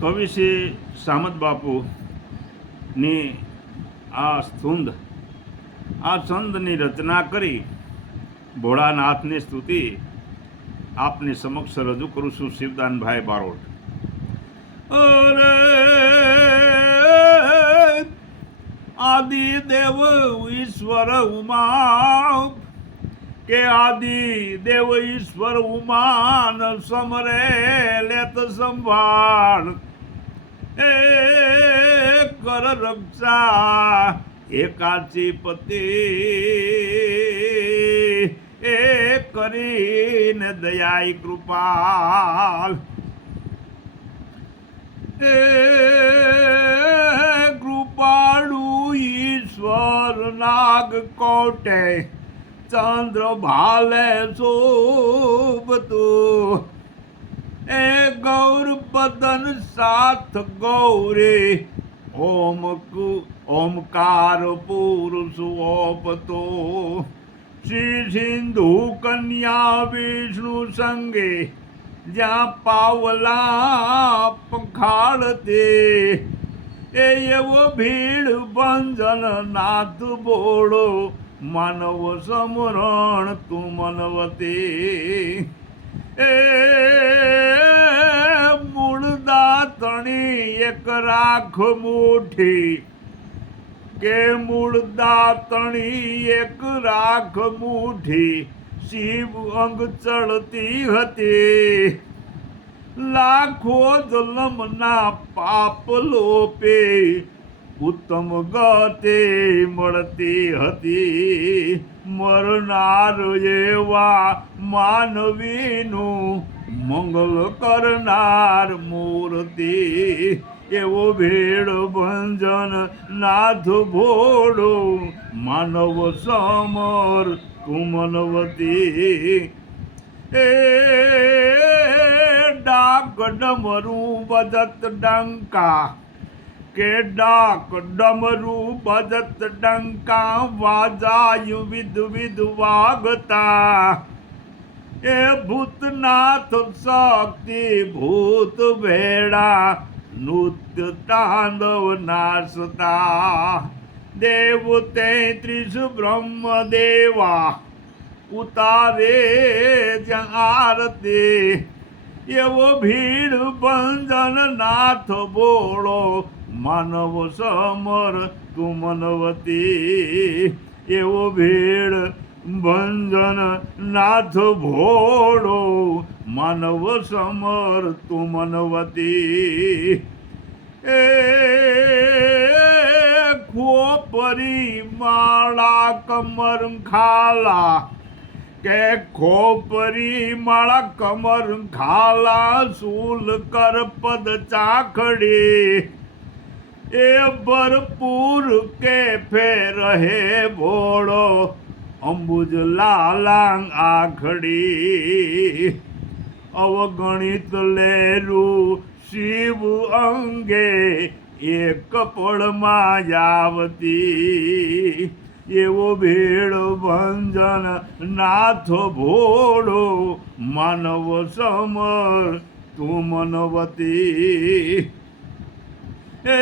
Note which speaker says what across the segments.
Speaker 1: કવિ શ્રી સામત બાપુની આ સ્તુંદ આ છંદની રચના કરી ભોળાનાથની સ્તુતિ આપની સમક્ષ રજૂ કરું છું શિવદાનભાઈ બારોટ. અરે આદિ દેવ ઈશ્વર ઉમા કે આદિ દેવ ઈશ્વર ઉમાન સમરે લેત સંભાળ કર રક્ષા એકાચી પતિ. એ કરીને દયાઈ કૃપાલ. એ કૃપાળુ ઈશ્વર નાગ કોટે, ચંદ્ર ભાલે શોભતું. એ ગૌર પદન સાથ ગૌરે. ઓમ ઓમકાર પુરુષ ઓપતો. શ્રી સિંધુ કન્યા વિષ્ણુ સંગે જ્યાં પાવલા પખાડતે એ એવો ભીડ ભંજન નાથ બોળો. માનવ સમરણ તું મનવતી. એ મૂળદા તણી એક રાખ મુઠી. કે મૂળદા તણી એક રાખ મુઠી. શિવ અંગ ચડતી હતી. લાખો જન્મના પાપ લોપે. ઉત્તમ ગતે મળતી હતી. મરનાર એવા માનવીનું મંગલ કરનાર મૂર્તિ. એવો ભેડ ભંજન નાથ ભોળો માનવ સમર કુમનવતી. એ ડાક ડમરું બદત ડંકા કે ડાક ડમરું બજત ડંકા વાજાયું વિધ વિધ વાગતા. એ ભૂતનાથ શક્તિ ભૂત ભેડા નૃત્ય તાંડવ નાચતા દેવ તેત્રીસ બ્રહ્મ દેવા ઉતારે જ્યાં આરતી. એવો ભીડ ભંજન નાથ બોળો માનવ સમર, તું મનવતી. એવો ભીડ ભંજન નાથ ભોળો. માનવ સમર, તું મનવતી. એ ખોપરી માળા કમર ખાલા. કે ખોપરી માળા કમર ખાલા, સૂલ કર પદ ચાખડી. એ ભરપૂર કે રહે ભોળો અંબુજ લાલાંગ આખડી. અવગણિત લેરું શિવ અંગે એ કપડમાં જાવતી એવો ભેળ ભંજન નાથ ભોળો, માનવ સમર તું મનવતી. એ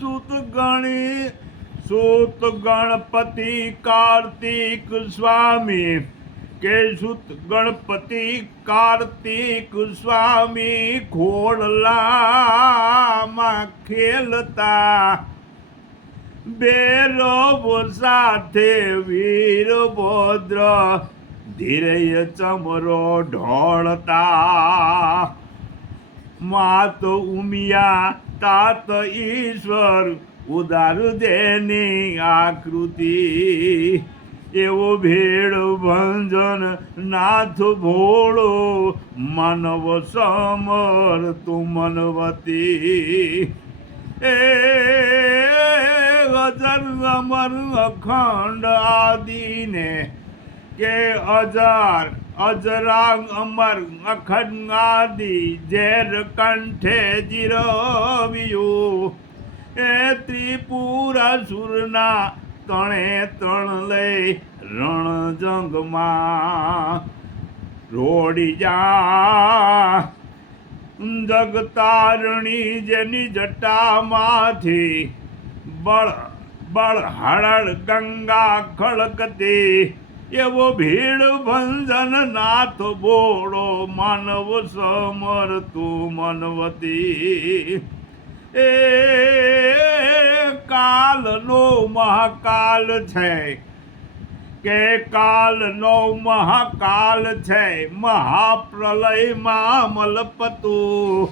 Speaker 1: સુત ગણી, સુત ગણપતિ કાર્તિક સ્વામી. કે સુત ગણપતિ કાર્તિક સ્વામી ખોડલામાં ખેલતા. બેરવ સાથે વીરભદ્ર ધીરે ચમરો ઢોળતા. માત ઉમિયા તાત ઈશ્વર ઉદાર દેની આકૃતિ. એવો ભેડ ભંજન નાથ ભોળો માનવ સમર તું મનવતી એ ગજર અમર અખંડ આદિને કે અજાર અજરાંગ અમર અખંડ આદિ ઝેર કંઠે જીરવ્યું. એ ત્રિપુરાસુરના તણે તણ લઈ રણજંગમાં રોડી જા. જગતારણી જેની જટામાંથી બળ બળ હળળ ગંગા ખળકતી એવો ભીડ ભંજન નાથ બોળો માનવ સમર તું મનવતી. એ કાલનો મહાકાલ છે. કે કાલનો મહાકાલ છે. મહાપ્રલયમાં મલપતું.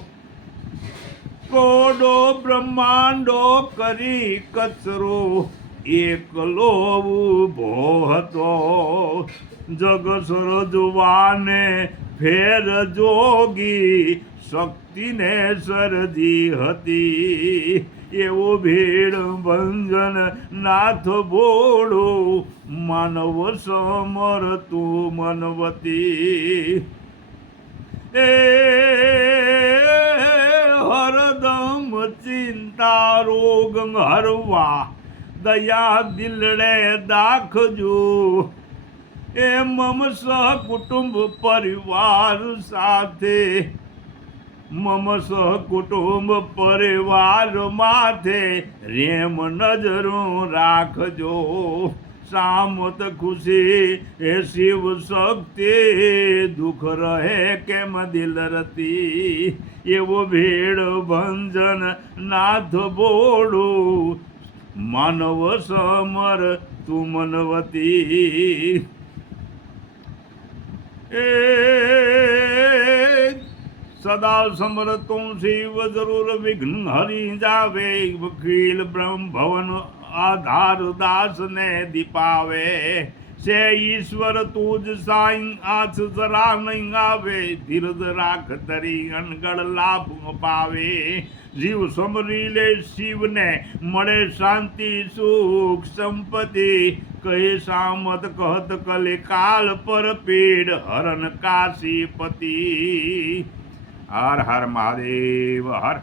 Speaker 1: કોડો બ્રહ્માંડો કરી કચરો. એકલો ઊભો હતો. જગ સરજવાને ફેર જોગી શક્તિને સરજી હતી. એવું ભીડ ભંજન નાથ બોળું માનવ સમર તું મનવતી. એ હરદમ ચિંતા રોગ હરવા દયા દિલડે દાખજો. એ મમ સહ કુટુંબ પરિવાર સાથે. મમ સહ કુટુંબ પરિવાર માથે રેમ નજરો રાખજો. સામત ખુશી એ શિવ શક્તિ, દુઃખ રહે કેમ દિલ રતી? એવો ભેડ ભંજન નાથ બોડું માનવ સમર, તું મનવતી. એ સદા સમર તું શિવ જરૂર વિઘ્ન હરી જાવે, વકીલ બ્રહ્મ ભવન આધાર દાસને દીપાવે. સે ઈશ્વર તુજ સાઈ આછ જરા નહીં આવે, ધીરજ રાખ તરી અનગળ લાભ પાવે જીવ સમરી લે શિવને, મળે શાંતિ, સુખ, સંપત્તિ. કહે સામત, કહત કલે કાલ પર પીડ હરન કાશીપતિ હર હર મહાદેવ, હર